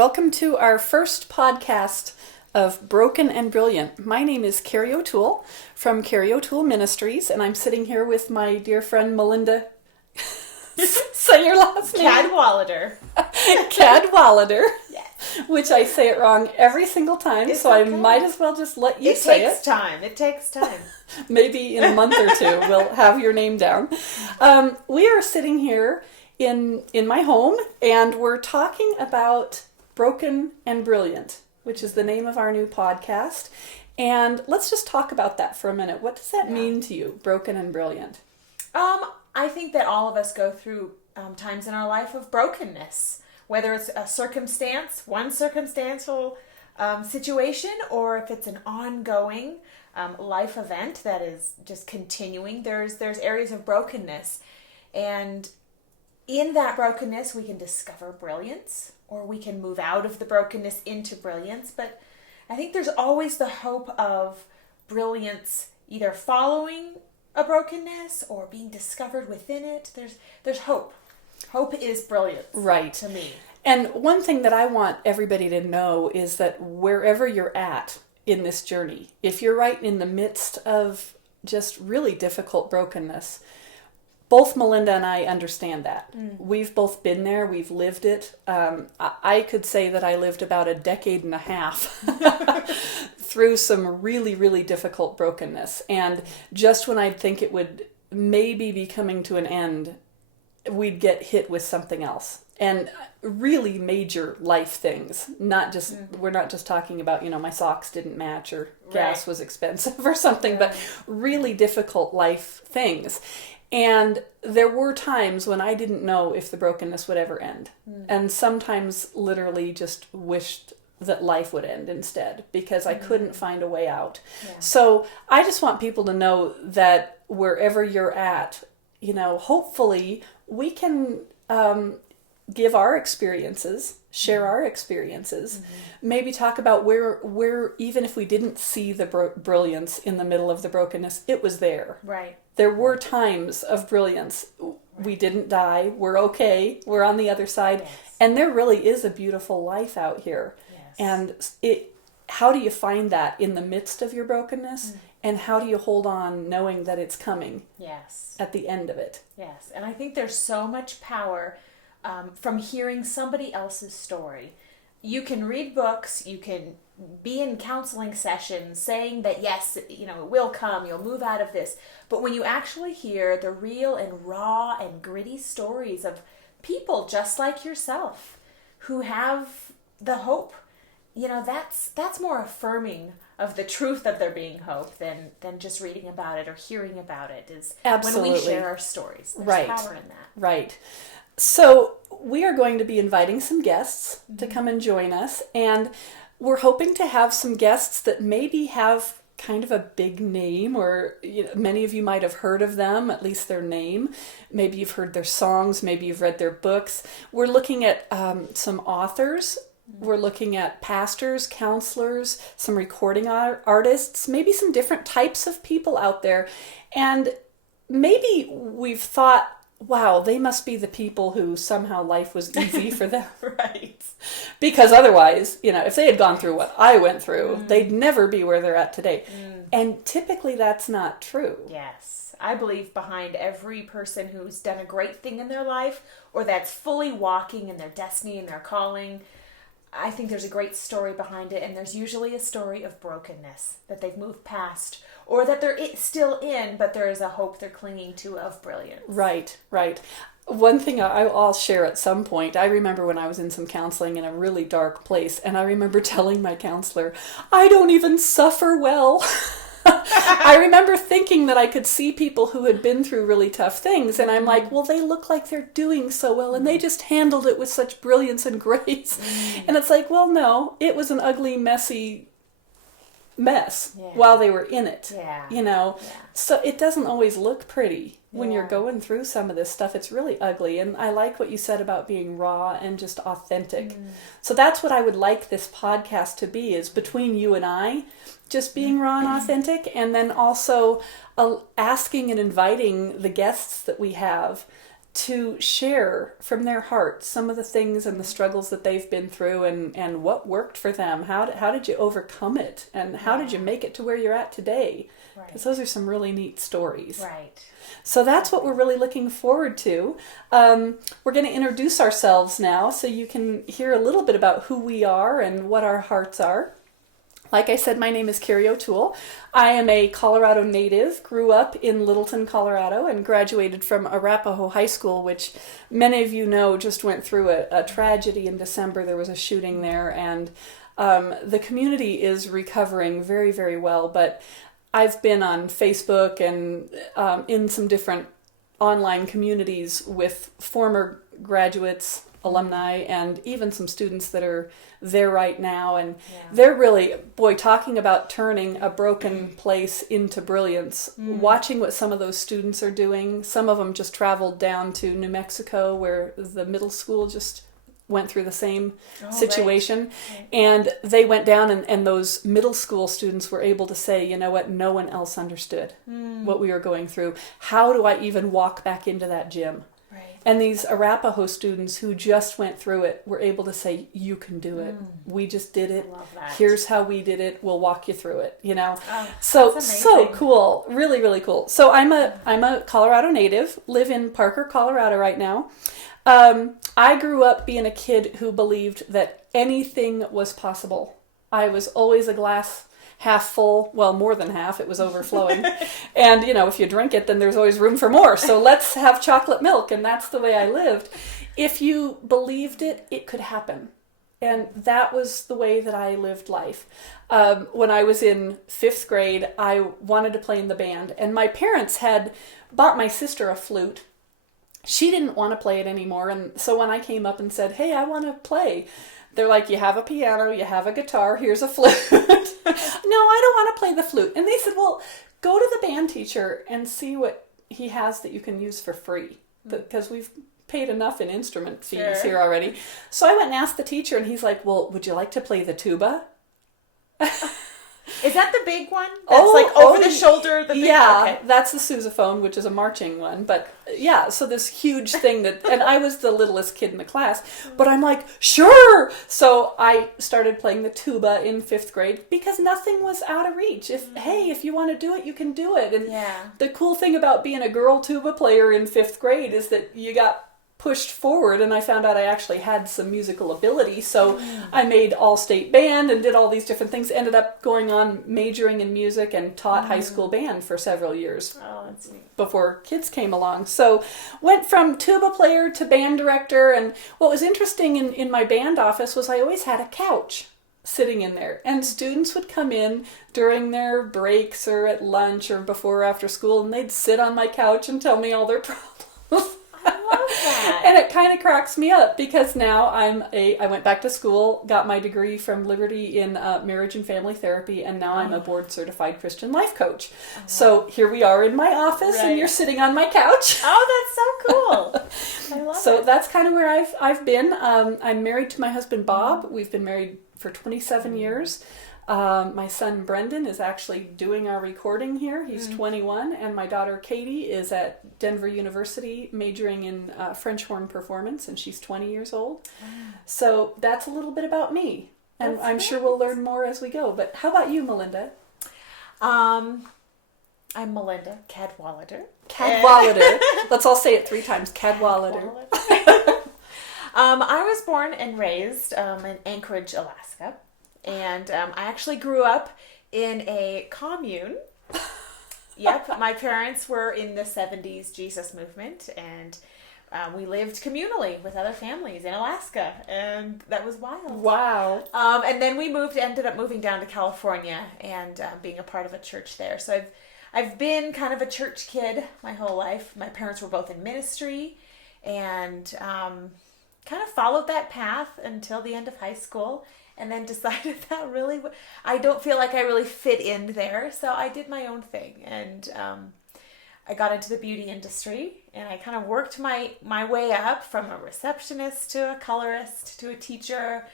Welcome to our first podcast of Broken and Brilliant. My name is Carrie O'Toole from Carrie O'Toole Ministries, and I'm sitting here with my dear friend Melinda. Say your last name. Cadwallader. Cadwallader. Yes. Which I say it wrong every single time, It's so okay. I might as well just let you say it. It takes time. Maybe in a month or two we'll have your name down. We are sitting here in my home, and we're talking about Broken and Brilliant, which is the name of our new podcast. And let's just talk about that for a minute. What does that mean to you, broken and brilliant? I think that all of us go through times in our life of brokenness, whether it's a circumstance, one circumstantial situation, or if it's an ongoing life event that is just continuing. There's areas of brokenness, and in that brokenness we can discover brilliance, or we can move out of the brokenness into brilliance. But I think there's always the hope of brilliance either following a brokenness or being discovered within it. There's hope. Hope is brilliance, right, to me. And one thing that I want everybody to know is that wherever you're at in this journey, if you're right in the midst of just really difficult brokenness, both Melinda and I understand that. We've both been there. We've lived it. I could say that I lived about a decade and a half through some really, really difficult brokenness. And just when I'd think it would maybe be coming to an end, we'd get hit with something else. And really major life things. Not just we're not just talking about, my socks didn't match or gas was expensive or something, but really difficult life things. And there were times when I didn't know if the brokenness would ever end. And sometimes literally just wished that life would end instead because I couldn't find a way out. Yeah. So I just want people to know that wherever you're at, hopefully we can give our experiences, share our experiences, maybe talk about where even if we didn't see the brilliance in the middle of the brokenness, it was there. Right. There were times of brilliance. We didn't die. We're okay. We're on the other side. Yes. And there really is a beautiful life out here. Yes. And how do you find that in the midst of your brokenness? And how do you hold on knowing that it's coming at the end of it? Yes. And I think there's so much power from hearing somebody else's story. You can read books, you can be in counseling sessions saying that yes, it will come, you'll move out of this. But when you actually hear the real and raw and gritty stories of people just like yourself who have the hope, that's more affirming of the truth of there being hope than just reading about it or hearing about it. Is Absolutely. When we share our stories. There's power in that. Right. So we are going to be inviting some guests to come and join us, and we're hoping to have some guests that maybe have kind of a big name, or many of you might have heard of them, at least their name. Maybe you've heard their songs, maybe you've read their books. We're looking at some authors. We're looking at pastors, counselors, some recording artists, maybe some different types of people out there. And maybe we've thought, wow, they must be the people who somehow life was easy for them. Right. Because otherwise, if they had gone through what I went through, they'd never be where they're at today. And typically that's not true. Yes. I believe behind every person who's done a great thing in their life or that's fully walking in their destiny and their calling, I think there's a great story behind it, and there's usually a story of brokenness that they've moved past or that they're still in, but there is a hope they're clinging to of brilliance. Right. One thing I'll share at some point, I remember when I was in some counseling in a really dark place, and I remember telling my counselor, I don't even suffer well. I remember thinking that I could see people who had been through really tough things, and I'm like, well, they look like they're doing so well, and they just handled it with such brilliance and grace. And it's like, well, no, it was an ugly, messy mess while they were in it. So it doesn't always look pretty when you're going through some of this stuff. It's really ugly. And I like what you said about being raw and just authentic. So that's what I would like this podcast to be, is between you and I, just being raw and authentic, and then also asking and inviting the guests that we have to share from their heart some of the things and the struggles that they've been through and what worked for them. How did you overcome it? And how did you make it to where you're at today? Because those are some really neat stories. Right. So that's what we're really looking forward to. We're going to introduce ourselves now so you can hear a little bit about who we are and what our hearts are. Like I said, my name is Carrie O'Toole. I am a Colorado native, grew up in Littleton, Colorado, and graduated from Arapahoe High School, which many of you know just went through a tragedy in December. There was a shooting there, and the community is recovering very, very well. But I've been on Facebook and in some different online communities with former graduates, alumni, and even some students that are there right now, and they're really, talking about turning a broken place into brilliance. Watching what some of those students are doing. Some of them just traveled down to New Mexico, where the middle school just went through the same situation. Right. And they went down, and those middle school students were able to say, you know what, no one else understood what we were going through. How do I even walk back into that gym? And these Arapahoe students who just went through it were able to say, you can do it. We just did it. Love that. Here's how we did it. We'll walk you through it, you know. So cool. Really, really cool. So I'm a Colorado native, live in Parker, Colorado right now. I grew up being a kid who believed that anything was possible. I was always a glass half full, well, more than half, it was overflowing. And, you know, if you drink it, then there's always room for more. So let's have chocolate milk. And that's the way I lived. If you believed it, it could happen. And that was the way that I lived life. When I was in 5th grade, I wanted to play in the band. And my parents had bought my sister a flute. She didn't want to play it anymore. And so when I came up and said, hey, I want to play, they're like, you have a piano, you have a guitar, here's a flute. No, I don't want to play the flute. And they said, well, go to the band teacher and see what he has that you can use for free. Because we've paid enough in instrument fees here already. So I went and asked the teacher, and he's like, well, would you like to play the tuba? Is that the big one? That's like over the shoulder? The big, that's the sousaphone, which is a marching one. But yeah, so this huge thing and I was the littlest kid in the class, but I'm like, sure! So I started playing the tuba in 5th grade because nothing was out of reach. If you want to do it, you can do it. And the cool thing about being a girl tuba player in 5th grade is that you got pushed forward, and I found out I actually had some musical ability, so I made all-state band and did all these different things, ended up going on majoring in music and taught high school band for several years before kids came along. So went from tuba player to band director, and what was interesting in my band office was I always had a couch sitting in there, and students would come in during their breaks or at lunch or before or after school, and they'd sit on my couch and tell me all their problems. And it kind of cracks me up because now I went back to school, got my degree from Liberty in marriage and family therapy, and now I'm a board certified Christian life coach. So here we are in my office, and you're sitting on my couch. Oh, that's so cool. I love it. So that's kind of where I've been. I'm married to my husband Bob. We've been married for 27 years. My son Brendan is actually doing our recording here. He's 21, and my daughter Katie is at Denver University majoring in French horn performance, and she's 20 years old. So that's a little bit about me, and I'm sure we'll learn more as we go. But how about you, Melinda? I'm Melinda Cadwallader. Cadwallader. Let's all say it 3 times. Cadwallader. I was born and raised in Anchorage, Alaska. And I actually grew up in a commune. Yep, my parents were in the 70s Jesus movement, and we lived communally with other families in Alaska, and that was wild. Wow. And then we ended up moving down to California and being a part of a church there. So I've been kind of a church kid my whole life. My parents were both in ministry, and kind of followed that path until the end of high school. And then decided that really, I don't feel like I really fit in there. So I did my own thing. And I got into the beauty industry. And I kind of worked my way up from a receptionist to a colorist to a teacher.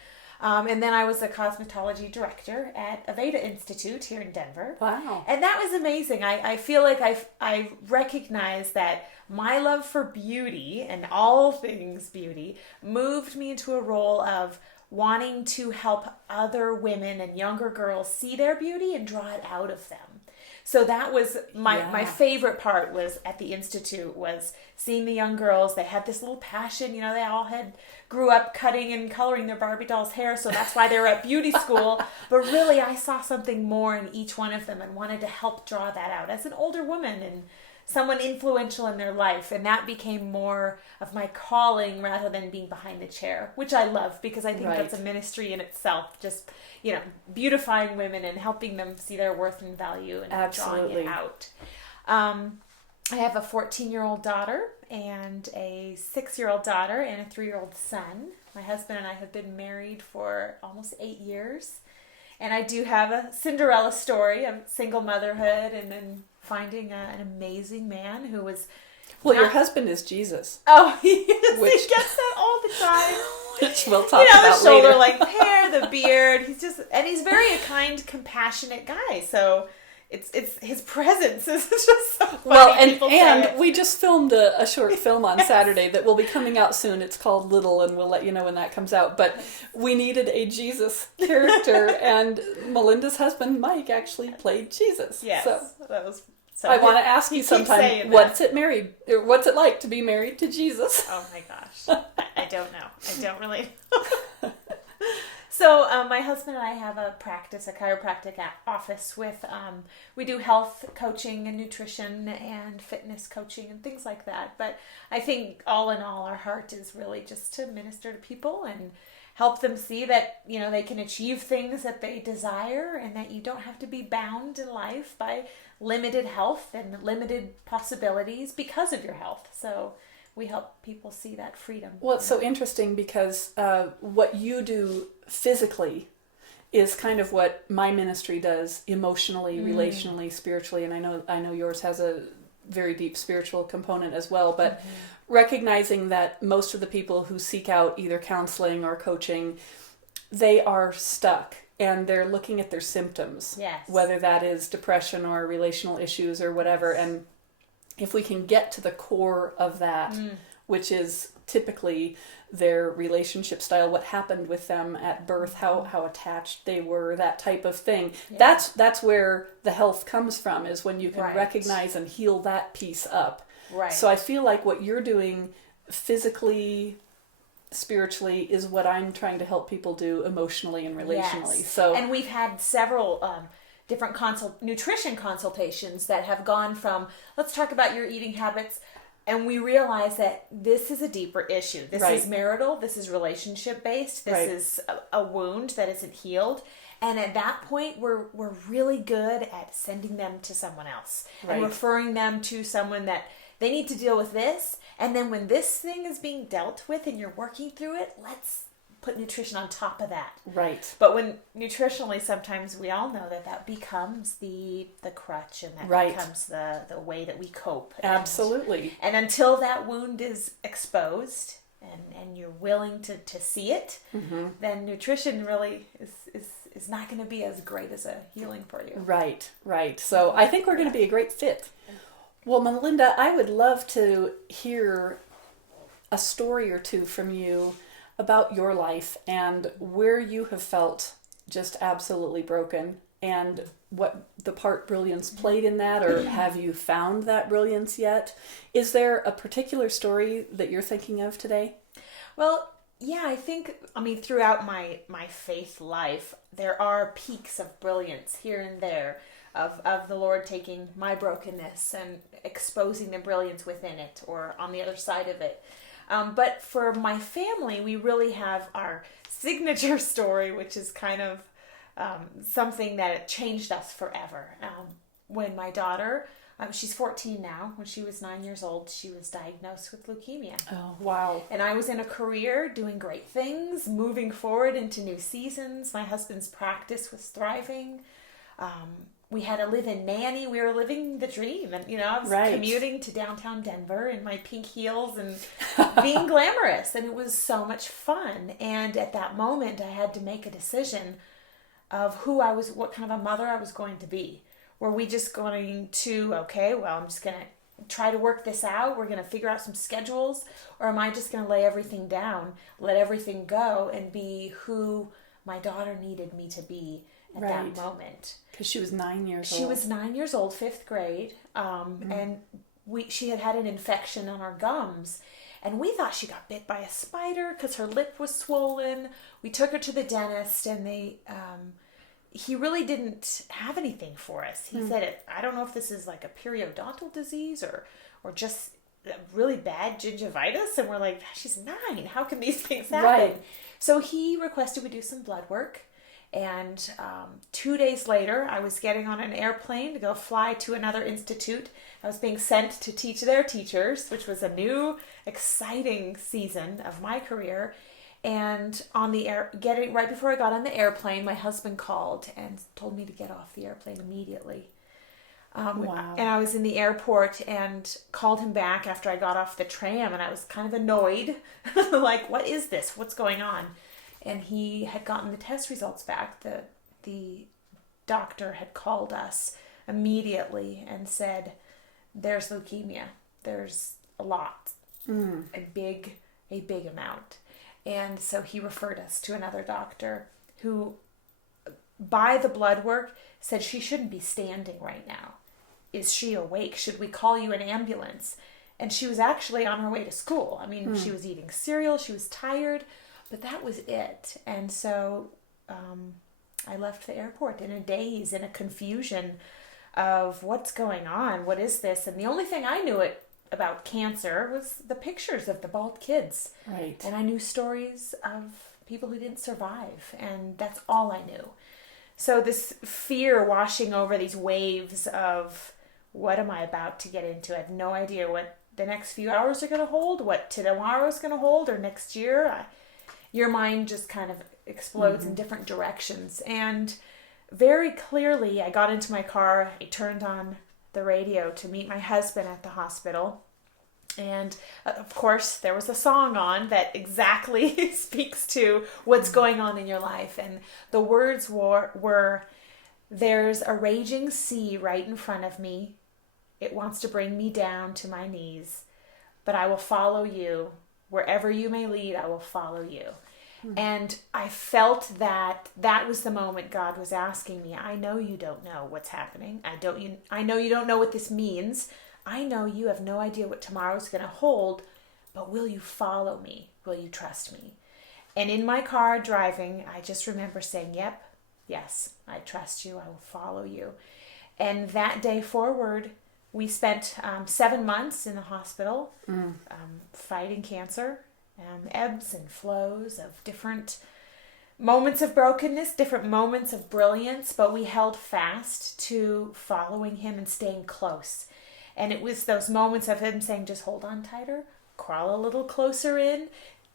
And then I was a cosmetology director at Aveda Institute here in Denver. Wow. And that was amazing. I feel like I recognize that my love for beauty and all things beauty moved me into a role of wanting to help other women and younger girls see their beauty and draw it out of them. So that was my favorite part was at the Institute was seeing the young girls. They had this little passion, they all grew up cutting and coloring their Barbie doll's hair. So that's why they were at beauty school. But really I saw something more in each one of them and wanted to help draw that out as an older woman and someone influential in their life. And that became more of my calling rather than being behind the chair, which I love because I think that's a ministry in itself. Just, beautifying women and helping them see their worth and value and drawing it out. I have a 14-year-old daughter and a 6-year-old daughter and a 3-year-old son. My husband and I have been married for almost 8 years. And I do have a Cinderella story of single motherhood and then finding an amazing man who was... Well, your husband is Jesus. Oh, he is. He gets that all the time. Which we'll talk about the shoulder later. length hair, the beard. He's very a kind, compassionate guy. So it's his presence is just so funny. Well, and we just filmed a short film on Saturday that will be coming out soon. It's called Little, and we'll let you know when that comes out. But we needed a Jesus character, and Melinda's husband, Mike, actually played Jesus. Yes, so that was... So I want to ask you sometime, what's it like to be married to Jesus? Oh my gosh. I don't know. I don't really know. So my husband and I have a chiropractic office with, we do health coaching and nutrition and fitness coaching and things like that. But I think all in all, our heart is really just to minister to people and help them see that, they can achieve things that they desire and that you don't have to be bound in life by limited health and limited possibilities because of your health. So we help people see that freedom. Well, it's so interesting because what you do physically is kind of what my ministry does emotionally, relationally, spiritually, and I know yours has a very deep spiritual component as well, but recognizing that most of the people who seek out either counseling or coaching, they are stuck and they're looking at their symptoms, whether that is depression or relational issues or whatever. And if we can get to the core of that, which is typically their relationship style, what happened with them at birth, how attached they were, that type of thing. Yeah. That's where the health comes from, is when you can recognize and heal that piece up. Right. So I feel like what you're doing physically, spiritually, is what I'm trying to help people do emotionally and relationally. Yes. So, and we've had several different nutrition consultations that have gone from, let's talk about your eating habits, and we realize that this is a deeper issue. This is marital, this is relationship based, this is a wound that isn't healed. And at that point, we're really good at sending them to someone else and referring them to someone that they need to deal with this. And then when this thing is being dealt with and you're working through it, let's put nutrition on top of that. Right. But when nutritionally, sometimes we all know that becomes the crutch and that becomes the way that we cope. Absolutely. And until that wound is exposed and you're willing to see it, then nutrition really is not going to be as great as a healing for you. Right. So I think we're going to be a great fit. Well, Melinda, I would love to hear a story or two from you about your life and where you have felt just absolutely broken and what the part brilliance played in that, or have you found that brilliance yet? Is there a particular story that you're thinking of today? Well, yeah, I think, throughout my faith life, there are peaks of brilliance here and there of the Lord taking my brokenness and exposing the brilliance within it or on the other side of it. But for my family, we really have our signature story, which is kind of something that changed us forever. When my daughter, she's 14 now, when she was 9 years old, she was diagnosed with leukemia. Oh, wow. And I was in a career doing great things, moving forward into new seasons. My husband's practice was thriving. we had a live-in nanny. We were living the dream. And, I was commuting to downtown Denver in my pink heels and being glamorous. And it was so much fun. And at that moment, I had to make a decision of what kind of a mother I was going to be. Were we just going to, I'm just going to try to work this out. We're going to figure out some schedules. Or am I just going to lay everything down, let everything go, and be who my daughter needed me to be at that moment? Because she was 9 years old. She was 9 years old, 5th grade. And she had an infection on her gums. And we thought she got bit by a spider because her lip was swollen. We took her to the dentist, and he really didn't have anything for us. He said, I don't know if this is like a periodontal disease or just really bad gingivitis. And we're like, she's 9. How can these things happen? Right. So he requested we do some blood work. And 2 days later, I was getting on an airplane to go fly to another institute. I was being sent to teach their teachers, which was a new, exciting season of my career. And right before I got on the airplane, my husband called and told me to get off the airplane immediately. Wow. And I was in the airport and called him back after I got off the tram, and I was kind of annoyed. Like, what is this? What's going on? And he had gotten the test results back. The doctor had called us immediately and said, there's leukemia. There's a lot. A big amount. And so he referred us to another doctor who, by the blood work, said she shouldn't be standing right now. Is she awake? Should we call you an ambulance? And she was actually on her way to school. I mean, she was eating cereal. She was tired. But that was it. And so I left the airport in a daze, in a confusion of what's going on. What is this? And the only thing I knew about cancer was the pictures of the bald kids. Right. And I knew stories of people who didn't survive. And that's all I knew. So this fear washing over, these waves of what am I about to get into? I have no idea what the next few hours are going to hold, what tomorrow is going to hold, or next year. Your mind just kind of explodes in different directions. And very clearly, I got into my car, I turned on the radio to meet my husband at the hospital. And of course, there was a song on that exactly speaks to what's going on in your life. And the words were, there's a raging sea right in front of me. It wants to bring me down to my knees, but I will follow you. Wherever you may lead, I will follow you. And I felt that was the moment God was asking me, I know you don't know what's happening. I know you don't know what this means. I know you have no idea what tomorrow's going to hold, but will you follow me? Will you trust me? And in my car driving, I just remember saying, yep, yes, I trust you. I will follow you. And that day forward, we spent 7 months in the hospital fighting cancer. Ebbs and flows of different moments of brokenness, different moments of brilliance, but we held fast to following him and staying close. And it was those moments of him saying, just hold on tighter, crawl a little closer in,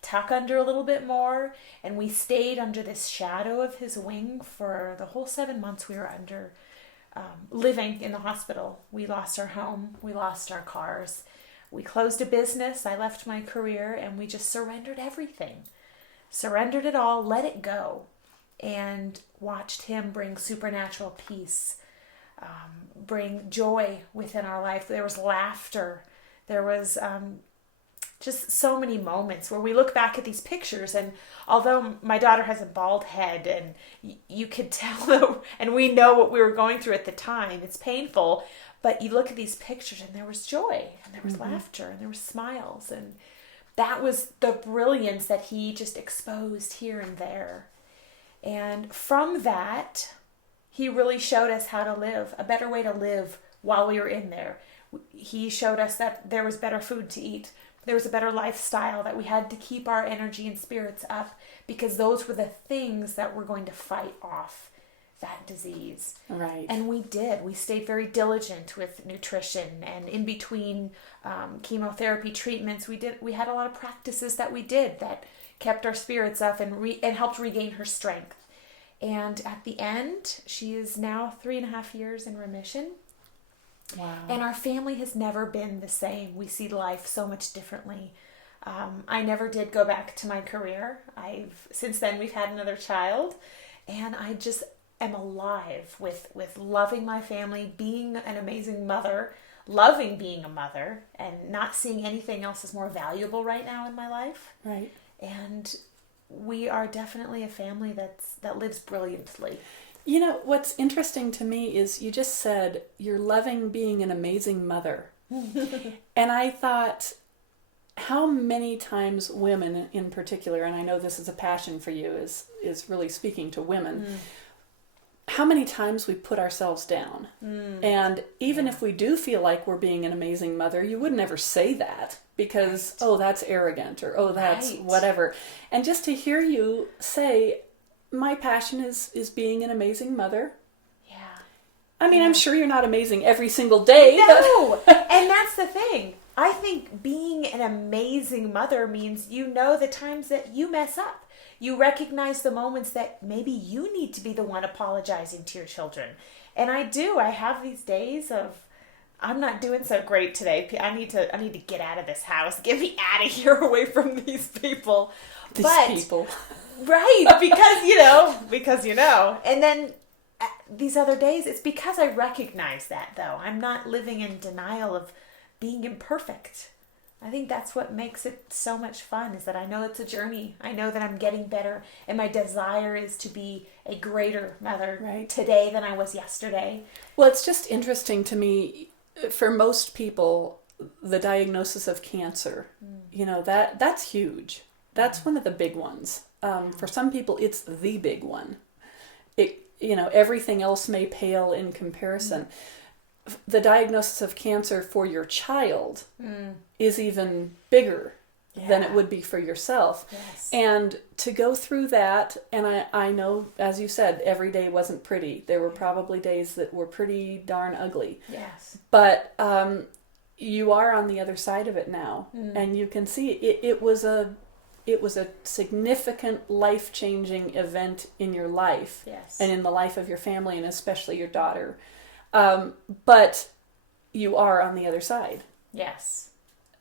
tuck under a little bit more. And we stayed under this shadow of his wing for the whole 7 months we were under, living in the hospital. We lost our home, we lost our cars. We closed a business, I left my career, and we just surrendered everything. Surrendered it all, let it go, and watched him bring supernatural peace, bring joy within our life. There was laughter. There was just so many moments where we look back at these pictures, and although my daughter has a bald head, and you could tell, and we know what we were going through at the time, it's painful, but you look at these pictures and there was joy and there was laughter and there were smiles. And that was the brilliance that he just exposed here and there. And from that, he really showed us how to live, a better way to live while we were in there. He showed us that there was better food to eat. There was a better lifestyle, that we had to keep our energy and spirits up because those were the things that were going to fight off that disease. Right. And we did. We stayed very diligent with nutrition, and in between chemotherapy treatments, we had a lot of practices that we did that kept our spirits up and helped regain her strength. And at the end, she is now 3.5 years in remission. Wow. And our family has never been the same. We see life so much differently. I never did go back to my career. Since then we've had another child, and I just am alive with loving my family, being an amazing mother, loving being a mother, and not seeing anything else as more valuable right now in my life. Right. And we are definitely a family that lives brilliantly. You know, what's interesting to me is you just said you're loving being an amazing mother. And I thought, how many times women in particular, and I know this is a passion for you, is really speaking to women, how many times we put ourselves down. And even if we do feel like we're being an amazing mother, you would never say that because, oh, that's arrogant, or, oh, that's whatever. And just to hear you say, my passion is being an amazing mother. Yeah. I mean, I'm sure you're not amazing every single day. No! And that's the thing. I think being an amazing mother means you know the times that you mess up. You recognize the moments that maybe you need to be the one apologizing to your children. And I do. I have these days of, I'm not doing so great today. I need to get out of this house. Get me out of here, away from these people. People. Right, because you know. And then these other days, it's because I recognize that, though. I'm not living in denial of being imperfect. I think that's what makes it so much fun, is that I know it's a journey. I know that I'm getting better, and my desire is to be a greater mother today than I was yesterday. Well, it's just interesting to me, for most people, the diagnosis of cancer, that's huge. That's one of the big ones. For some people, it's the big one. Everything else may pale in comparison. The diagnosis of cancer for your child is even bigger than it would be for yourself. Yes. And to go through that, and I know, as you said, every day wasn't pretty. There were probably days that were pretty darn ugly. Yes. But you are on the other side of it now, and you can see it was a significant life-changing event in your life, and in the life of your family, and especially your daughter. But you are on the other side. Yes.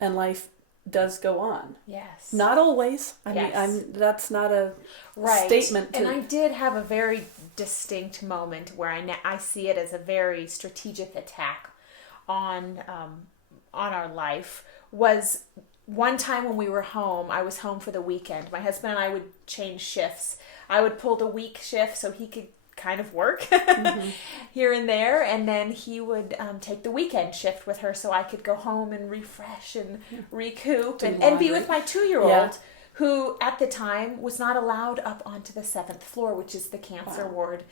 And life does go on. Yes. Not always. I mean, that's not a statement. And I did have a very distinct moment where I see it as a very strategic attack on our life. Was one time when we were home. I was home for the weekend. My husband and I would change shifts. I would pull the week shift so he could kind of work here and there, and then he would take the weekend shift with her so I could go home and refresh and recoup and be with my 2-year-old who at the time was not allowed up onto the 7th floor, which is the cancer ward.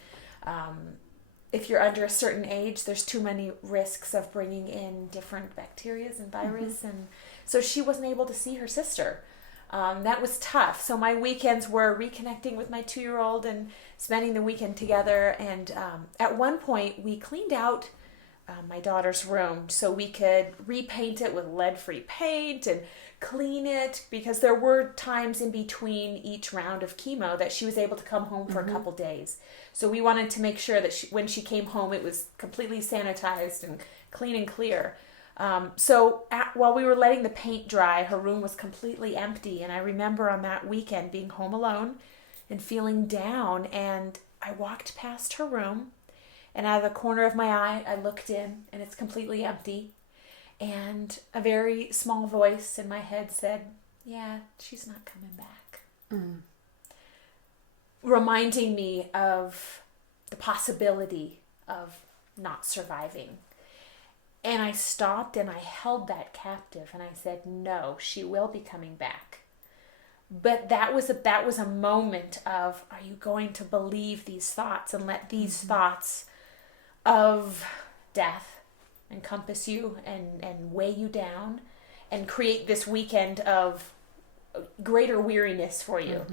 If you're under a certain age, there's too many risks of bringing in different bacteria and virus, and so she wasn't able to see her sister. That was tough. So my weekends were reconnecting with my 2-year-old and spending the weekend together. And at one point, we cleaned out my daughter's room so we could repaint it with lead-free paint and clean it, because there were times in between each round of chemo that she was able to come home for a couple days. So we wanted to make sure that when she came home, it was completely sanitized and clean and clear. While we were letting the paint dry, her room was completely empty. And I remember on that weekend being home alone and feeling down. And I walked past her room, and out of the corner of my eye, I looked in, and it's completely empty. And a very small voice in my head said, "Yeah, she's not coming back." Reminding me of the possibility of not surviving. And I stopped and I held that captive, and I said, "No, she will be coming back." But that was a moment of, are you going to believe these thoughts and let these thoughts of death encompass you and weigh you down and create this weekend of greater weariness for you?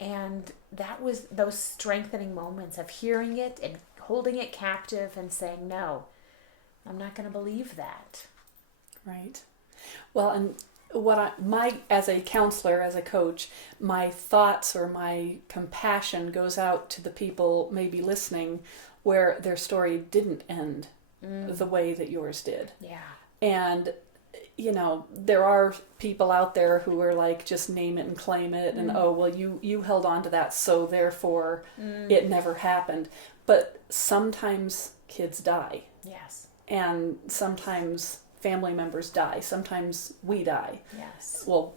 And that was those strengthening moments of hearing it and holding it captive and saying, "No, I'm not going to believe that." Right. Well, and as a counselor, as a coach, my thoughts or my compassion goes out to the people maybe listening where their story didn't end the way that yours did. Yeah. And, there are people out there who are like, just name it and claim it. And, oh, well, you held on to that, so therefore it never happened. But sometimes kids die. Yes. And sometimes family members die. Sometimes we die. Yes. Well,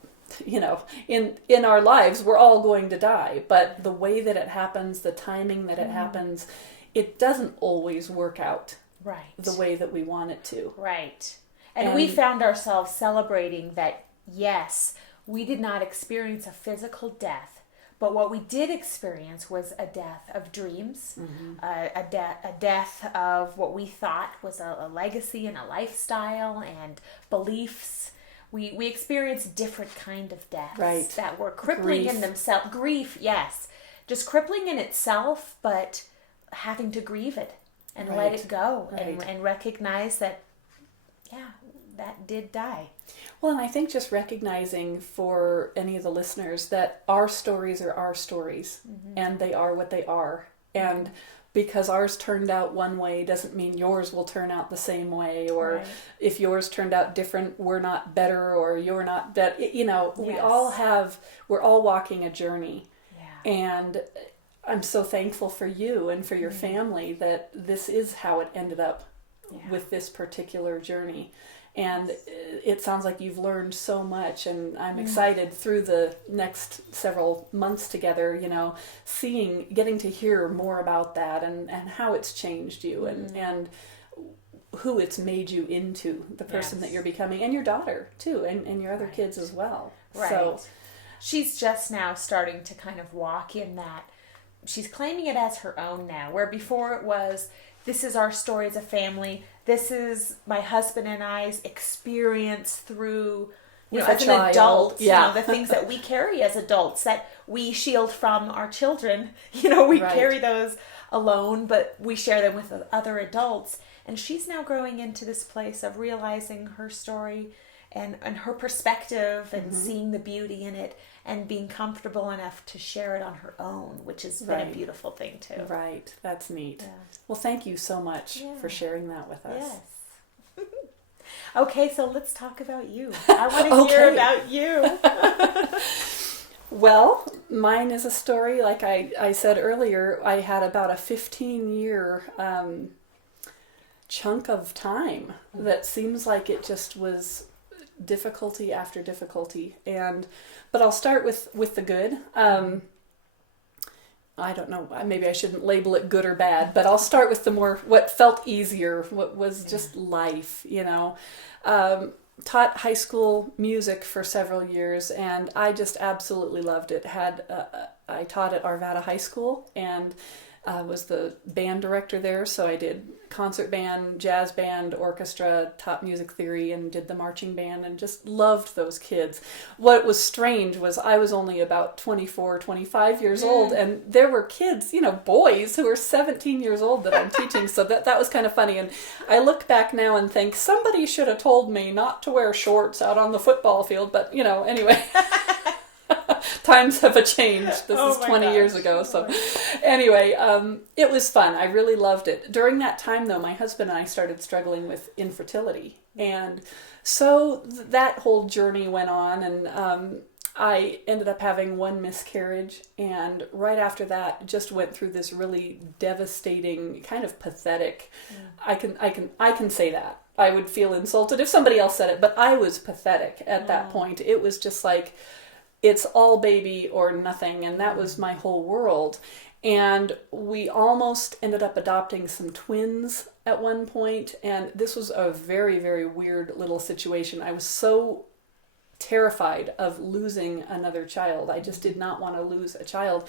in our lives, we're all going to die. But the way that it happens, the timing that it happens, it doesn't always work out right the way that we want it to. Right. And we found ourselves celebrating that, yes, we did not experience a physical death, but what we did experience was a death of dreams, a death of what we thought was a legacy and a lifestyle and beliefs. We experienced different kind of deaths that were crippling in themselves. Grief, yes. Just crippling in itself, but having to grieve it and let it go and recognize that, that did die. Well, and I think just recognizing for any of the listeners that our stories are our stories, and they are what they are. And because ours turned out one way doesn't mean yours will turn out the same way, or if yours turned out different, we're not better, or you're not better. We're all walking a journey. Yeah. And I'm so thankful for you and for your family that this is how it ended up with this particular journey. And it sounds like you've learned so much, and I'm excited through the next several months together, getting to hear more about that and how it's changed you and who it's made you into, the person that you're becoming, and your daughter too, and your other kids as well. Right. So she's just now starting to kind of walk in that. She's claiming it as her own now, where before it was, this is our story as a family. This is my husband and I's experience through, as an adult, the things that we carry as adults that we shield from our children. We carry those alone, but we share them with other adults. And she's now growing into this place of realizing her story and her perspective and seeing the beauty in it and being comfortable enough to share it on her own, which has been a beautiful thing too. Right. That's neat. Yeah. Well, thank you so much for sharing that with us. Yes. Okay, so let's talk about you. I want to hear about you. Well, mine is a story, like I said earlier, I had about a 15-year chunk of time that seems like it just was difficulty after difficulty. But I'll start with the good. I don't know, maybe I shouldn't label it good or bad, but I'll start with what felt easier, what was just life, Taught high school music for several years, and I just absolutely loved it. I taught at Arvada High School, and was the band director there, so I did concert band, jazz band, orchestra, taught music theory, and did the marching band, and just loved those kids. What was strange was I was only about 24, 25 years old, and there were kids, boys who were 17 years old that I'm teaching, so that was kind of funny. And I look back now and think, somebody should have told me not to wear shorts out on the football field, but, anyway... Times have changed. This is 20 years ago. So anyway, it was fun. I really loved it. During that time, though, my husband and I started struggling with infertility. And so that whole journey went on, and I ended up having one miscarriage. And right after that, just went through this really devastating, kind of pathetic. I can say that. I would feel insulted if somebody else said it, but I was pathetic at that point. It was just like... it's all baby or nothing, and that was my whole world. And we almost ended up adopting some twins at one point, and this was a very, very weird little situation. I was so terrified of losing another child. I just did not want to lose a child.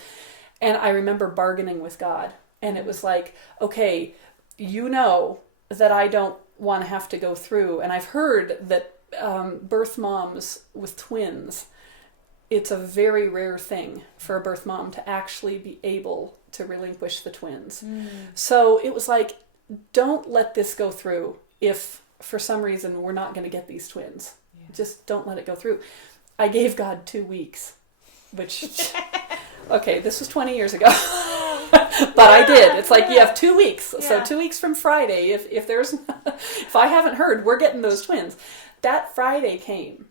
And I remember bargaining with God, and it was like, okay, that I don't want to have to go through, and I've heard that birth moms with twins, it's a very rare thing for a birth mom to actually be able to relinquish the twins. So it was like, don't let this go through if for some reason we're not going to get these twins. Just don't let it go through. I gave God 2 weeks, which, okay, this was 20 years ago. But I did. It's like you have 2 weeks. Yeah. So 2 weeks from Friday, if there's, if I haven't heard, we're getting those twins. That Friday came,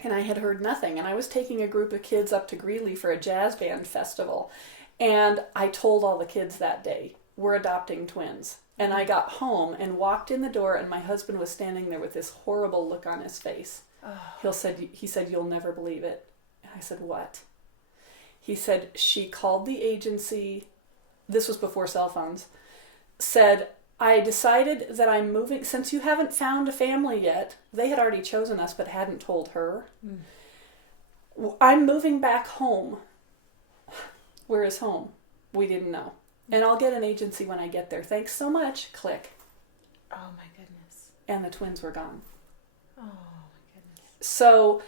and I had heard nothing. And I was taking a group of kids up to Greeley for a jazz band festival. And I told all the kids that day, we're adopting twins. And I got home and walked in the door, and my husband was standing there with this horrible look on his face. Oh. He said, you'll never believe it. I said, what? He said, she called the agency. This was before cell phones. Said, I decided that I'm moving, since you haven't found a family yet. They had already chosen us, but hadn't told her. I'm moving back home. Where is home? We didn't know. And I'll get an agency when I get there. Thanks so much. Click. Oh my goodness. And the twins were gone. Oh my goodness. So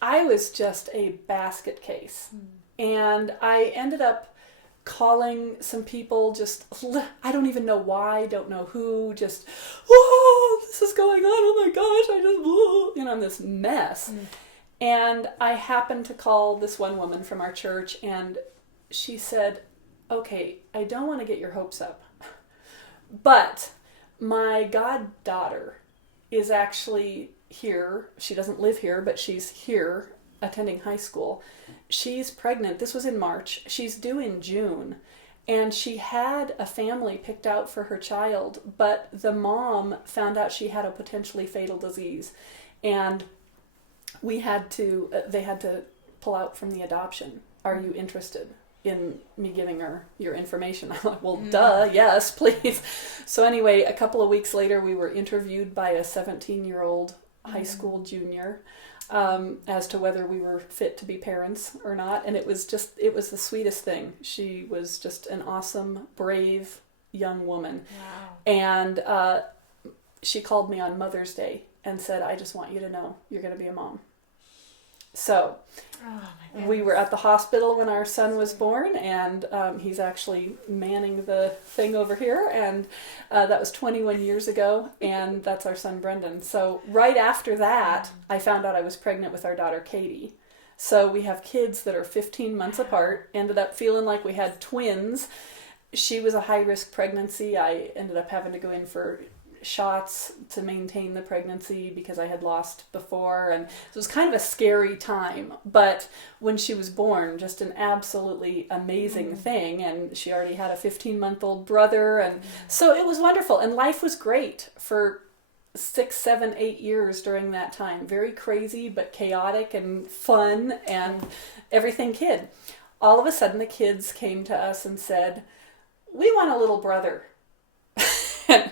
I was just a basket case. And I ended up calling some people, just, I don't even know why, don't know who, just, oh, this is going on, oh my gosh, I just, I'm this mess. And I happened to call this one woman from our church, and she said, okay, I don't want to get your hopes up, but my goddaughter is actually here. She doesn't live here, but she's here attending high school. She's pregnant. This was in March. She's due in June. And she had a family picked out for her child, but the mom found out she had a potentially fatal disease. And they had to pull out from the adoption. Are you interested in me giving her your information? I'm like, well, duh, yes, please. So anyway, a couple of weeks later, we were interviewed by a 17-year-old high school junior as to whether we were fit to be parents or not. And it was the sweetest thing. She was just an awesome, brave young woman. Wow. And she called me on Mother's Day and said, I just want you to know you're going to be a mom. So we were at the hospital when our son was born, and he's actually manning the thing over here, and that was 21 years ago, and that's our son Brendan. So right after that, I found out I was pregnant with our daughter Katie. So we have kids that are 15 months apart, ended up feeling like we had twins. She was a high-risk pregnancy. I ended up having to go in for shots to maintain the pregnancy because I had lost before, and it was kind of a scary time. But when she was born, just an absolutely amazing thing, and she already had a 15-month-old brother, and so it was wonderful, and life was great for 6, 7, 8 years during that time. Very crazy, but chaotic and fun and everything kid. All of a sudden, the kids came to us and said, we want a little brother. And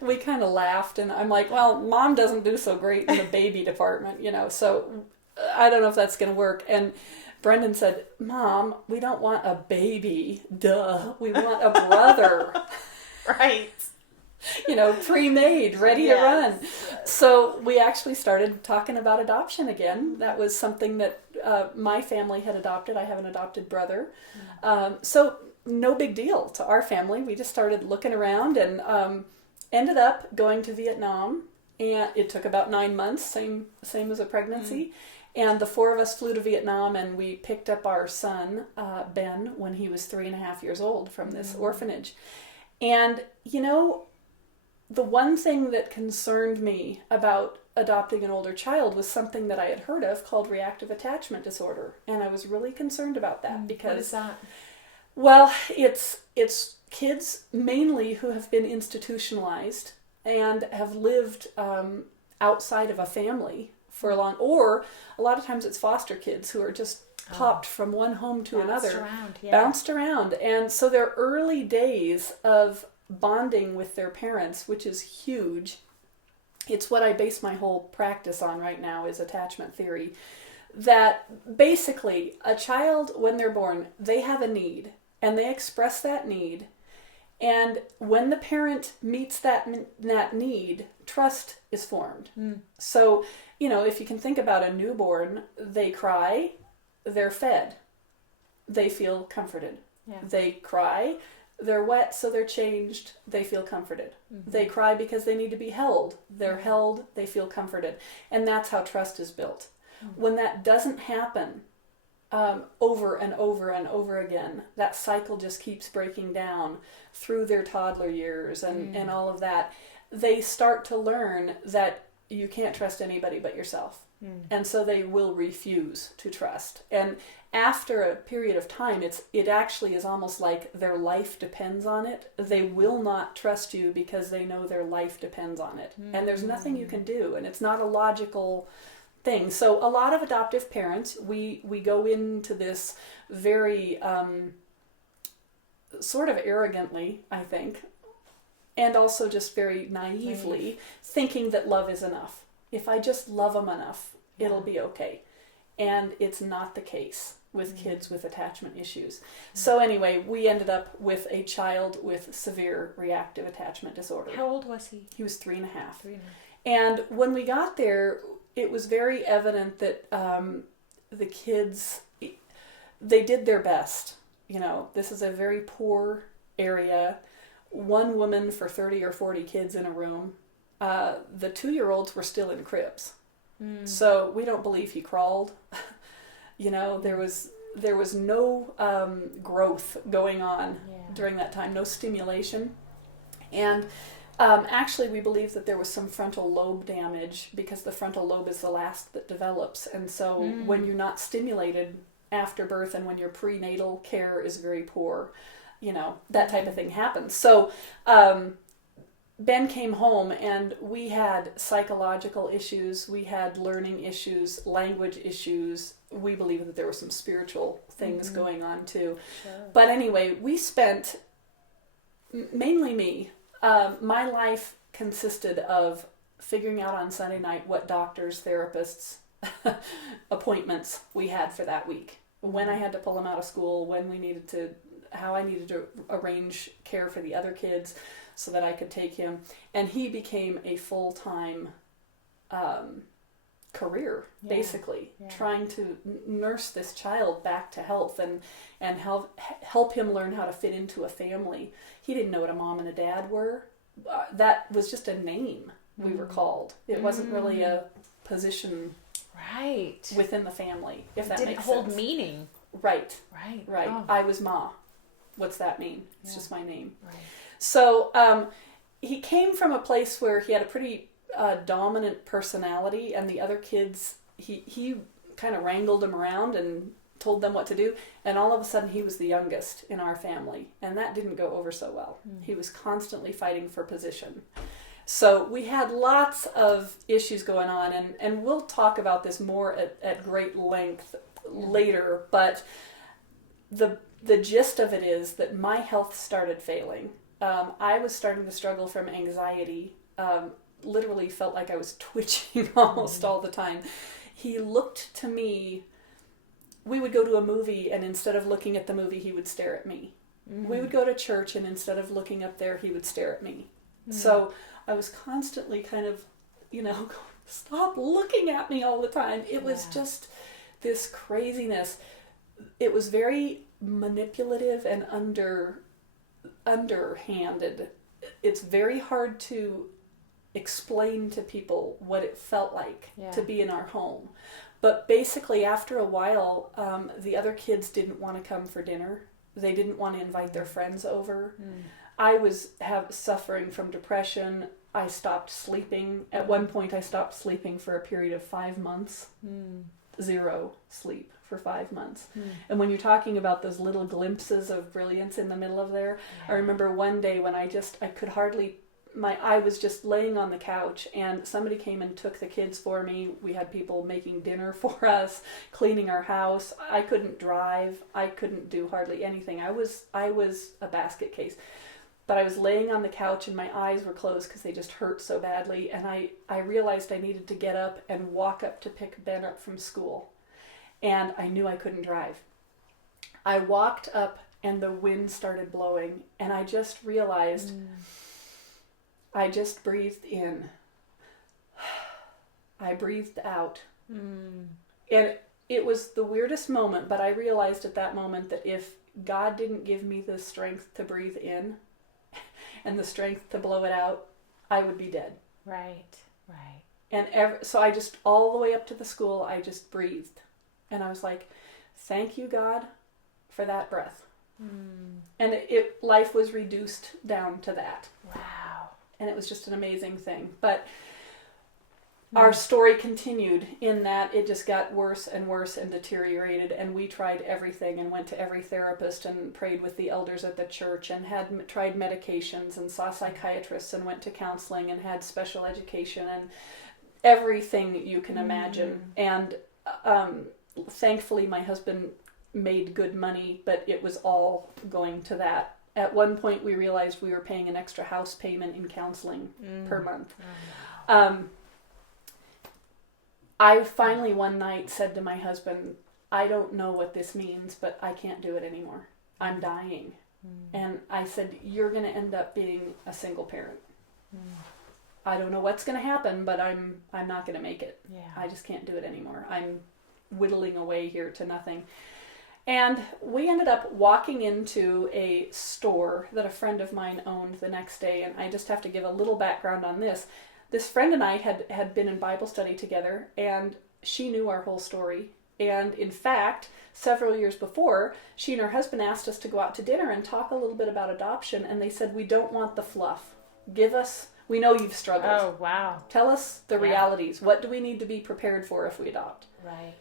we kind of laughed, and I'm like, well, Mom doesn't do so great in the baby department, so I don't know if that's going to work. And Brendan said, Mom, we don't want a baby. Duh. We want a brother. Right. Pre-made, ready to run. So we actually started talking about adoption again. That was something that my family had adopted. I have an adopted brother. So no big deal to our family. We just started looking around and ended up going to Vietnam. And it took about 9 months, same as a pregnancy. And the 4 of us flew to Vietnam, and we picked up our son, Ben, when he was 3.5 years old from this orphanage. And, the one thing that concerned me about adopting an older child was something that I had heard of called Reactive Attachment Disorder. And I was really concerned about that because... What is that? Well, it's kids mainly who have been institutionalized and have lived outside of a family for a long... Or a lot of times it's foster kids who are just popped from one home to another. Bounced around. And so their early days of bonding with their parents, which is huge. It's what I base my whole practice on right now is attachment theory. That basically a child, when they're born, they have a need and they express that need. And when the parent meets that need, trust is formed. So, if you can think about a newborn, they cry, they're fed, they feel comforted. Yeah. They cry, They're wet, so they're changed, they feel comforted. Mm-hmm. They cry because they need to be held. They're held, they feel comforted. And that's how trust is built. Mm-hmm. When that doesn't happen over and over and over again, that cycle just keeps breaking down through their toddler years and all of that. They start to learn that you can't trust anybody but yourself. And so they will refuse to trust. And after a period of time, it actually is almost like their life depends on it. They will not trust you because they know their life depends on it. And there's nothing you can do. And it's not a logical thing. So a lot of adoptive parents, we go into this very sort of arrogantly, I think, and also just very naively, thinking that love is enough. If I just love them enough, it'll be okay. And it's not the case with kids with attachment issues. So anyway, we ended up with a child with severe reactive attachment disorder. How old was he? He was 3.5. And when we got there, it was very evident that the kids, they did their best. You know, this is a very poor area. One woman for 30 or 40 kids in a room. The 2-year-olds were still in cribs. So we don't believe he crawled. You know, there was no growth going on during that time, no stimulation. And actually we believe that there was some frontal lobe damage because the frontal lobe is the last that develops. And so when you're not stimulated after birth and when your prenatal care is very poor, you know, that type of thing happens. So Ben came home and we had psychological issues, we had learning issues, language issues. We believe that there were some spiritual things going on too. Sure. But anyway, we spent, mainly me, my life consisted of figuring out on Sunday night what doctors, therapists, appointments we had for that week. When I had to pull them out of school, how I needed to arrange care for the other kids so that I could take him. And he became a full-time career, basically, trying to nurse this child back to health and help him learn how to fit into a family. He didn't know what a mom and a dad were. That was just a name we were called. It wasn't really a position within the family, if that makes sense. It didn't hold meaning. Right. Oh. I was Ma. What's that mean? It's just my name. Right. So he came from a place where he had a pretty dominant personality, and the other kids, he kind of wrangled them around and told them what to do, and all of a sudden he was the youngest in our family, and that didn't go over so well. He was constantly fighting for position. So we had lots of issues going on, and we'll talk about this more at great length later, but the gist of it is that my health started failing. I was starting to struggle from anxiety, literally felt like I was twitching almost all the time. He looked to me, we would go to a movie, and instead of looking at the movie, he would stare at me. We would go to church, and instead of looking up there, he would stare at me. So I was constantly kind of, stop looking at me all the time. It was just this craziness. It was very manipulative and underhanded. It's very hard to explain to people what it felt like to be in our home. But basically, after a while, the other kids didn't want to come for dinner. They didn't want to invite their friends over. I was suffering from depression. I stopped sleeping. At one point, I stopped sleeping for a period of 5 months. 0 sleep for 5 months. And when you're talking about those little glimpses of brilliance in the middle of there, I remember one day when I could hardly, I was just laying on the couch, and somebody came and took the kids for me. We had people making dinner for us, cleaning our house. I couldn't drive. I couldn't do hardly anything. I was a basket case. But I was laying on the couch and my eyes were closed because they just hurt so badly. And I realized I needed to get up and walk up to pick Ben up from school. And I knew I couldn't drive. I walked up and the wind started blowing. And I just realized I just breathed in. I breathed out. And it was the weirdest moment, but I realized at that moment that if God didn't give me the strength to breathe in and the strength to blow it out, I would be dead. Right. And so I just, all the way up to the school, I just breathed. And I was like, thank you, God, for that breath. And life was reduced down to that. Wow. And it was just an amazing thing. But our story continued in that it just got worse and worse and deteriorated, and we tried everything and went to every therapist and prayed with the elders at the church and had tried medications and saw psychiatrists and went to counseling and had special education and everything you can imagine. And thankfully my husband made good money, but it was all going to that. At one point we realized we were paying an extra house payment in counseling per month. I finally one night said to my husband, I don't know what this means, but I can't do it anymore. I'm dying. And I said, you're going to end up being a single parent. I don't know what's going to happen, but I'm not going to make it. Yeah. I just can't do it anymore. I'm whittling away here to nothing. And we ended up walking into a store that a friend of mine owned the next day. And I just have to give a little background on this. This friend and I had been in Bible study together, and she knew our whole story. And in fact, several years before, she and her husband asked us to go out to dinner and talk a little bit about adoption. And they said, we don't want the fluff. We know you've struggled. Oh, wow. Tell us the realities. What do we need to be prepared for if we adopt? Right.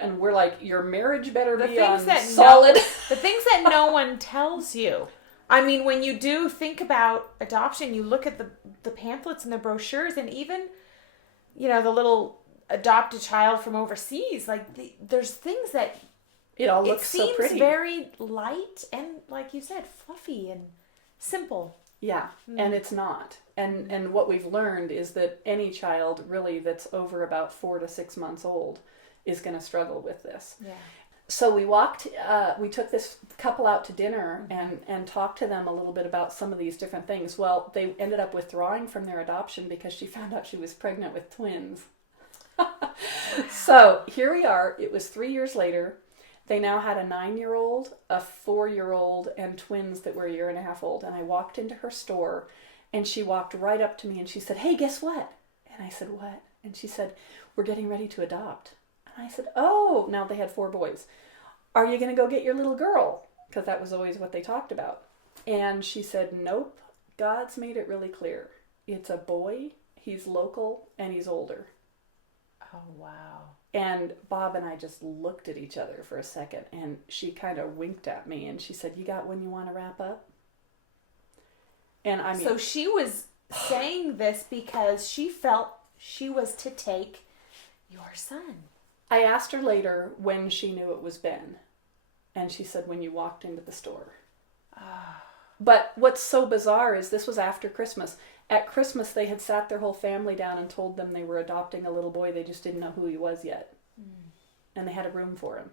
And we're like, your marriage better be on that solid. The things that no one tells you. I mean, when you do think about adoption, you look at the pamphlets and the brochures, and even, the little adopt a child from overseas. Like, there's things that it all looks so pretty. It seems very light and, like you said, fluffy and simple. Yeah, and it's not. And what we've learned is that any child really that's over about 4 to 6 months old is going to struggle with this. Yeah. So we took this couple out to dinner and talked to them a little bit about some of these different things. Well, they ended up withdrawing from their adoption because she found out she was pregnant with twins. So here we are. It was 3 years later. They now had a 9-year-old, a 4-year-old, and twins that were a year and a half old. And I walked into her store, and she walked right up to me and she said, hey, guess what? And I said, what? And she said, we're getting ready to adopt. I said, oh, now they had 4 boys. Are you going to go get your little girl? Because that was always what they talked about. And she said, nope, God's made it really clear. It's a boy, he's local, and he's older. Oh, wow. And Bob and I just looked at each other for a second, and she kind of winked at me, and she said, you got when you want to wrap up? And I mean... So she was saying this because she felt she was to take your son. I asked her later when she knew it was Ben. And she said, when you walked into the store. But what's so bizarre is this was after Christmas. At Christmas, they had sat their whole family down and told them they were adopting a little boy. They just didn't know who he was yet. And they had a room for him.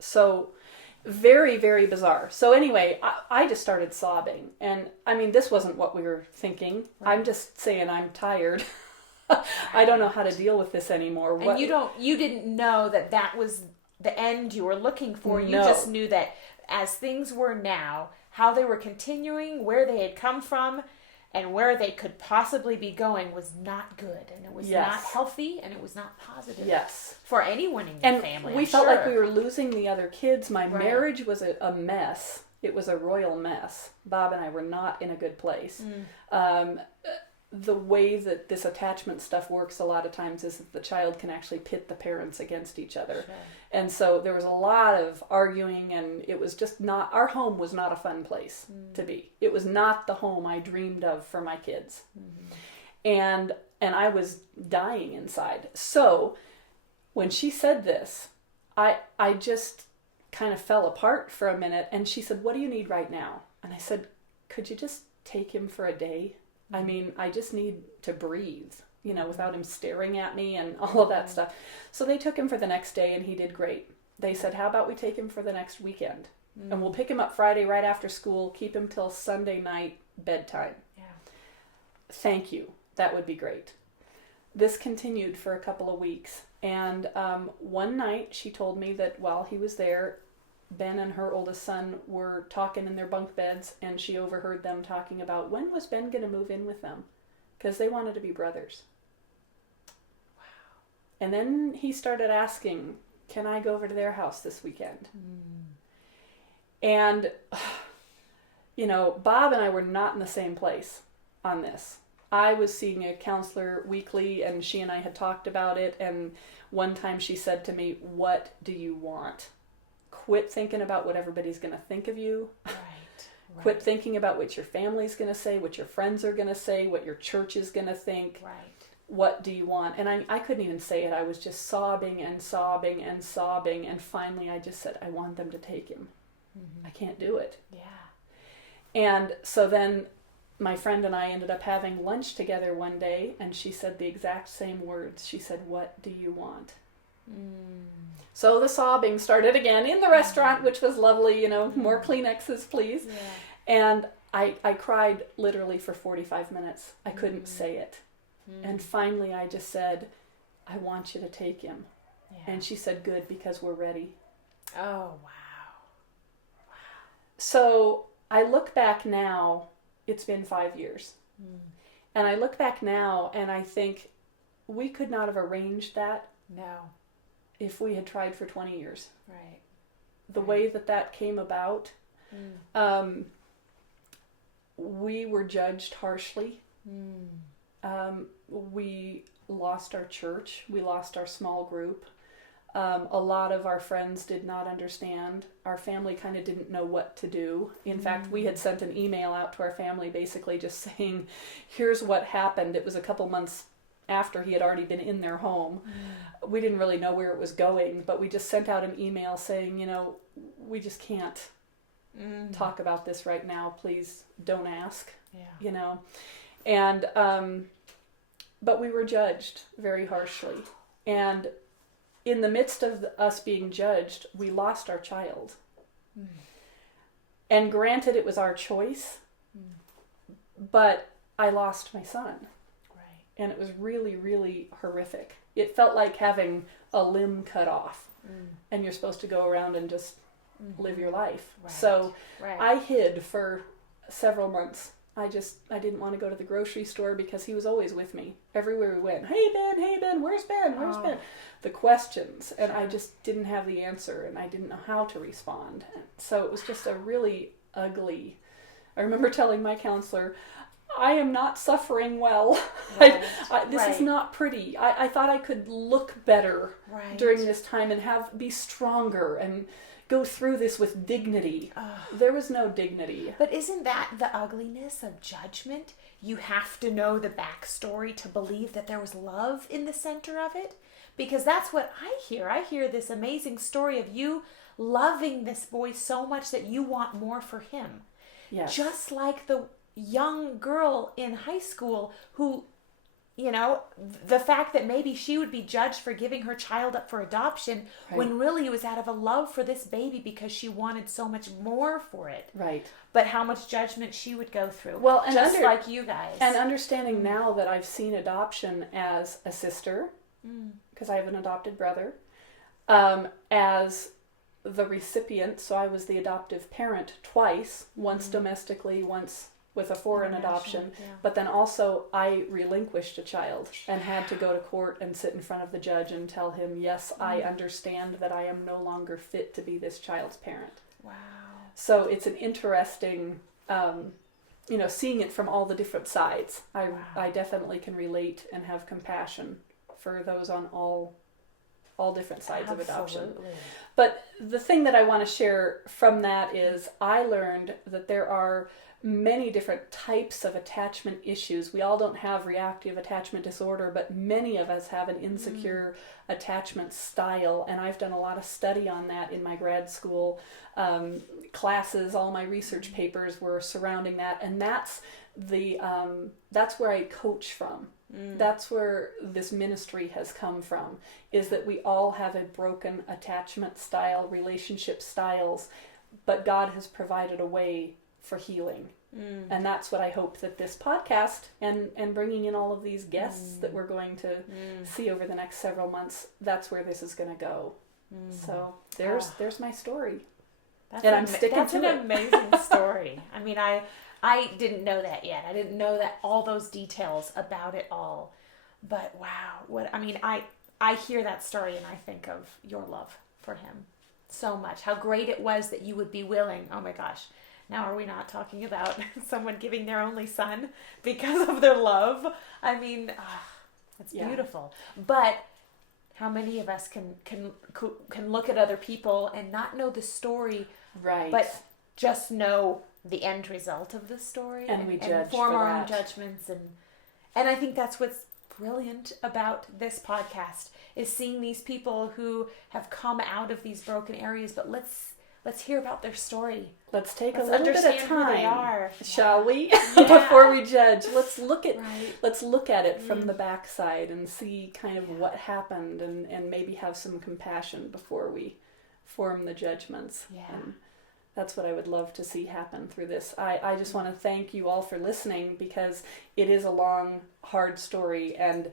So very, very bizarre. So anyway, I just started sobbing. And I mean, this wasn't what we were thinking. Right. I'm just saying I'm tired. I don't know how to deal with this anymore. And you didn't know that was the end you were looking for. You just knew that as things were now, how they were continuing, where they had come from, and where they could possibly be going was not good. And it was not healthy, and it was not positive. Yes. For anyone in your family, we felt like we were losing the other kids. My marriage was a mess. It was a royal mess. Bob and I were not in a good place. The way that this attachment stuff works a lot of times is that the child can actually pit the parents against each other. Sure. And so there was a lot of arguing, and it was just not, our home was not a fun place to be. It was not the home I dreamed of for my kids. And I was dying inside. So when she said this, I just kind of fell apart for a minute, and she said, what do you need right now? And I said, could you just take him for a day? I mean, I just need to breathe, without him staring at me and all of that stuff. So they took him for the next day, and he did great. They said, how about we take him for the next weekend? And we'll pick him up Friday right after school, keep him till Sunday night bedtime. Yeah. Thank you. That would be great. This continued for a couple of weeks. And one night she told me that while he was there, Ben and her oldest son were talking in their bunk beds, and she overheard them talking about when was Ben going to move in with them, because they wanted to be brothers. Wow. And then he started asking, can I go over to their house this weekend? And, you know, Bob and I were not in the same place on this. I was seeing a counselor weekly, and she and I had talked about it, and one time she said to me, what do you want? Quit thinking about what everybody's going to think of you. Right. Quit thinking about what your family's going to say, what your friends are going to say, what your church is going to think. Right. What do you want? And I couldn't even say it. I was just sobbing and sobbing and sobbing. And finally I just said, I want them to take him. I can't do it. Yeah. And so then my friend and I ended up having lunch together one day, and she said the exact same words. She said, what do you want? So the sobbing started again in the restaurant, which was lovely, you know, more Kleenexes, please. Yeah. And I cried literally for 45 minutes. I couldn't say it. And finally I just said, I want you to take him. Yeah. And she said, good, because we're ready. Oh, wow. So I look back now, it's been 5 years. And I look back now and I think we could not have arranged that No. if we had tried for 20 years. Right. The way that came about, we were judged harshly. We lost our church. We lost our small group. A lot of our friends did not understand. Our family kind of didn't know what to do. In fact, we had sent an email out to our family basically just saying, here's what happened. It was a couple months after he had already been in their home. We didn't really know where it was going, but we just sent out an email saying, you know, we just can't talk about this right now. Please don't ask, you know. And, but we were judged very harshly. And in the midst of us being judged, we lost our child. And granted, it was our choice, but I lost my son. Right. And it was really, really horrific. It felt like having a limb cut off. And you're supposed to go around and just live your life. Right. So Right. I hid for several months. I didn't want to go to the grocery store because he was always with me everywhere we went. Hey Ben, where's Ben? Where's Ben? The questions, and I just didn't have the answer, and I didn't know how to respond. So it was just a really ugly. I remember telling my counselor, I am not suffering well. Right. This is not pretty. I thought I could look better during this time and be stronger and go through this with dignity. There was no dignity. But isn't that the ugliness of judgment? You have to know the backstory to believe that there was love in the center of it. Because that's what I hear. I hear this amazing story of you loving this boy so much that you want more for him. Yes. Just like the young girl in high school who, you know, the fact that maybe she would be judged for giving her child up for adoption when really it was out of a love for this baby because she wanted so much more for it. Right. But how much judgment she would go through. Well, and just like you guys. And understanding now that I've seen adoption as a sister, because I have an adopted brother, as the recipient, so I was the adoptive parent twice, once domestically, once with a foreign adoption, but then also I relinquished a child and had to go to court and sit in front of the judge and tell him, yes, I understand that I am no longer fit to be this child's parent. Wow. So it's an interesting, seeing it from all the different sides. I definitely can relate and have compassion for those on all different sides of adoption. But the thing that I want to share from that is I learned that there are many different types of attachment issues. We all don't have reactive attachment disorder, but many of us have an insecure attachment style, and I've done a lot of study on that in my grad school classes. All my research papers were surrounding that, and that's where I coach from. That's where this ministry has come from, is that we all have a broken attachment style, relationship styles, but God has provided a way for healing. And that's what I hope that this podcast and bringing in all of these guests that we're going to see over the next several months, that's where this is going to go. So there's my story. I'm sticking that's to it. That's an amazing story. I mean, I didn't know that yet. I didn't know that all those details about it all. But wow, I hear that story and I think of your love for him so much. How great it was that you would be willing. Oh my gosh. Now are we not talking about someone giving their only son because of their love? I mean, it's beautiful. But how many of us can look at other people and not know the story, right? But just know the end result of the story, and we judge form for our that. own judgments, and I think that's what's brilliant about this podcast is seeing these people who have come out of these broken areas. But let's hear about their story. Let's take a little bit of time, who they are. Shall we? Yeah. Before we judge, let's look at it from the backside and see kind of what happened, and maybe have some compassion before we form the judgments. Yeah. And that's what I would love to see happen through this. I just want to thank you all for listening, because it is a long, hard story, and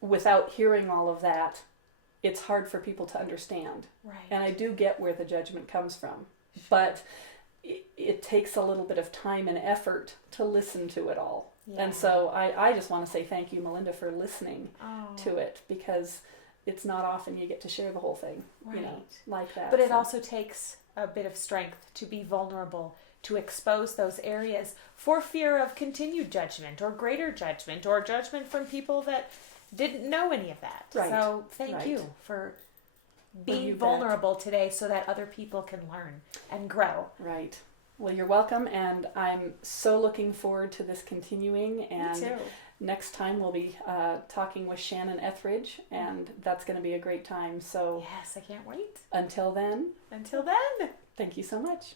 without hearing all of that, it's hard for people to understand. Right. And I do get where the judgment comes from, but it takes a little bit of time and effort to listen to it all. Yeah. And so I just want to say thank you, Melinda, for listening to it, because it's not often you get to share the whole thing, like that. But it also takes a bit of strength to be vulnerable, to expose those areas for fear of continued judgment or greater judgment or judgment from people that didn't know any of that. Right. So thank you for being vulnerable today so that other people can learn and grow. Right. Well, you're welcome, and I'm so looking forward to this continuing. And me too. Next time we'll be talking with Shannon Etheridge, and that's going to be a great time. So yes, I can't wait. Until then, thank you so much.